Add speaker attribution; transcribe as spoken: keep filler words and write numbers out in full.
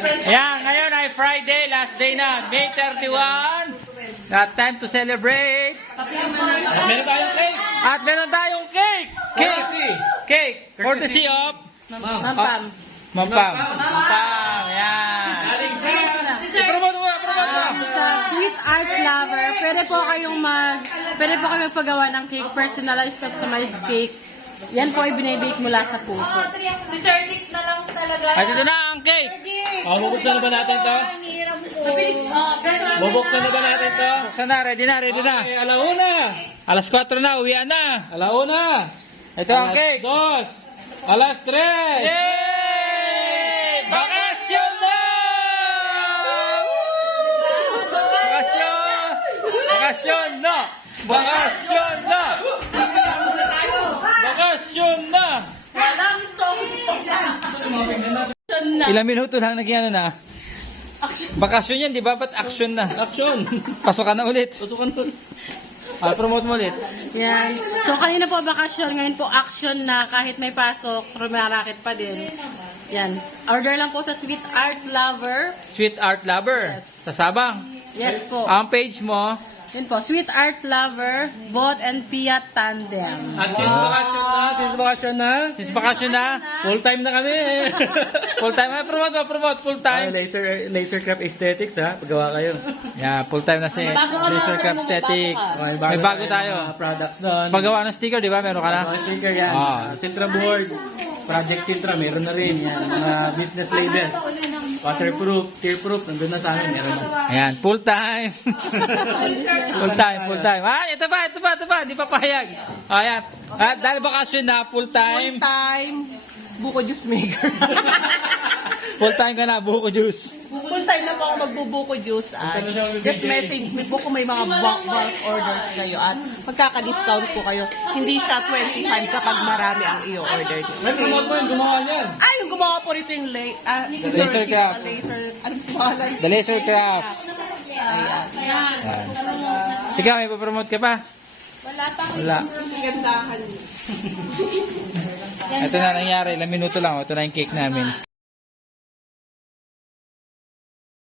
Speaker 1: Ayan, ngayon ay Friday, last day na. May thirty-one. Got time to celebrate.
Speaker 2: At meron tayong cake.
Speaker 1: At meron tayong cake. Cake. Cake. Courtesy of
Speaker 3: Mampam.
Speaker 1: Mampam. Mampam. Ayan.
Speaker 2: Aling sa...
Speaker 1: Promote mo, promote mo.
Speaker 3: Sa Sweet Art Lover, pwede po kayong mag, pwede po kayong magpagawa ng cake, personalized, customized cake. Yan po ay binibake mula sa puso.
Speaker 4: Si Sir Nick na lang talaga.
Speaker 1: At ito na ang cake.
Speaker 2: Oh, bubuksan na ba natin to? Bubuksan na ba natin to?
Speaker 1: Buksan na, ready na, ready na.
Speaker 2: Okay, alauna.
Speaker 1: Alas kwatro na, uwian na.
Speaker 2: Alauna.
Speaker 1: Ito ang
Speaker 2: Alas
Speaker 1: cake.
Speaker 2: dos. Alas tres.
Speaker 1: Yay! Bakasyon na! Bakasyon! Bakasyon na! Bakasyon na! Bakasyon na! Ilang minuto lang naging ano na? Bakasyon yan, di ba? Ba't action na?
Speaker 2: Action.
Speaker 1: Pasokan na ulit.
Speaker 2: Susukan mo.
Speaker 1: Ah, promote mo ulit.
Speaker 3: Yan. So, kanina po bakasyon, ngayon po action na kahit may pasok, rumarakit pa din. Yan. Order lang po sa Sweet Art Lover.
Speaker 1: Sweet Art Lover. Sa Sabang.
Speaker 3: Yes po.
Speaker 1: Ang page mo,
Speaker 3: Yan po, Sweet Art Lover, Bot and Pia Tandem.
Speaker 2: At since bakasyon na, since bakasyon na,
Speaker 1: since bakasyon na,
Speaker 2: full time na kami.
Speaker 1: full time. Ah, promote mo, promote, full
Speaker 2: Ah,
Speaker 1: time.
Speaker 2: laser laser craft aesthetics ha, paggawa kayo.
Speaker 1: Yeah, full time na si Laser Craft Aesthetics.
Speaker 2: Okay,
Speaker 1: May bago
Speaker 2: na
Speaker 1: tayo.
Speaker 2: mga products doon.
Speaker 1: Paggawa ng sticker, di ba? Meron ka na?
Speaker 2: Mga sticker yan.
Speaker 1: Ah.
Speaker 2: Ah, Sintra board, Project Sintra, meron na rin yan. Mga business labels. Waterproof, tearproof, nandun na sa amin, meron na.
Speaker 1: Ayan, full time. full time, full time. Ah, ito pa, ito pa, ito pa. Di pa pahayag. Ayan. Ah, dahil bakasyon na, full time.
Speaker 5: Time, buko juice maker.
Speaker 1: Full time ka na, buko juice.
Speaker 5: Full time na po ako magbubuko juice at just message me po kung may mga bulk, bulk orders kayo at magkaka-discount po kayo. Hindi siya twenty-five kapag marami ang i-order.
Speaker 2: May promote mo yung gumawa niyan.
Speaker 5: Ah, yung gumawa po rito yung la- ah, si Sir
Speaker 1: Laser
Speaker 5: Tito,
Speaker 1: craft.
Speaker 5: Laser, ano po pangalan?
Speaker 1: The Laser Craft.
Speaker 5: Ayan.
Speaker 1: Ayan. Ikaw, may papromote ka pa?
Speaker 4: Wala pa.
Speaker 1: Wala.
Speaker 5: Gandahan.
Speaker 1: Ito na nangyari, ilang minuto lang. Ito na yung cake namin.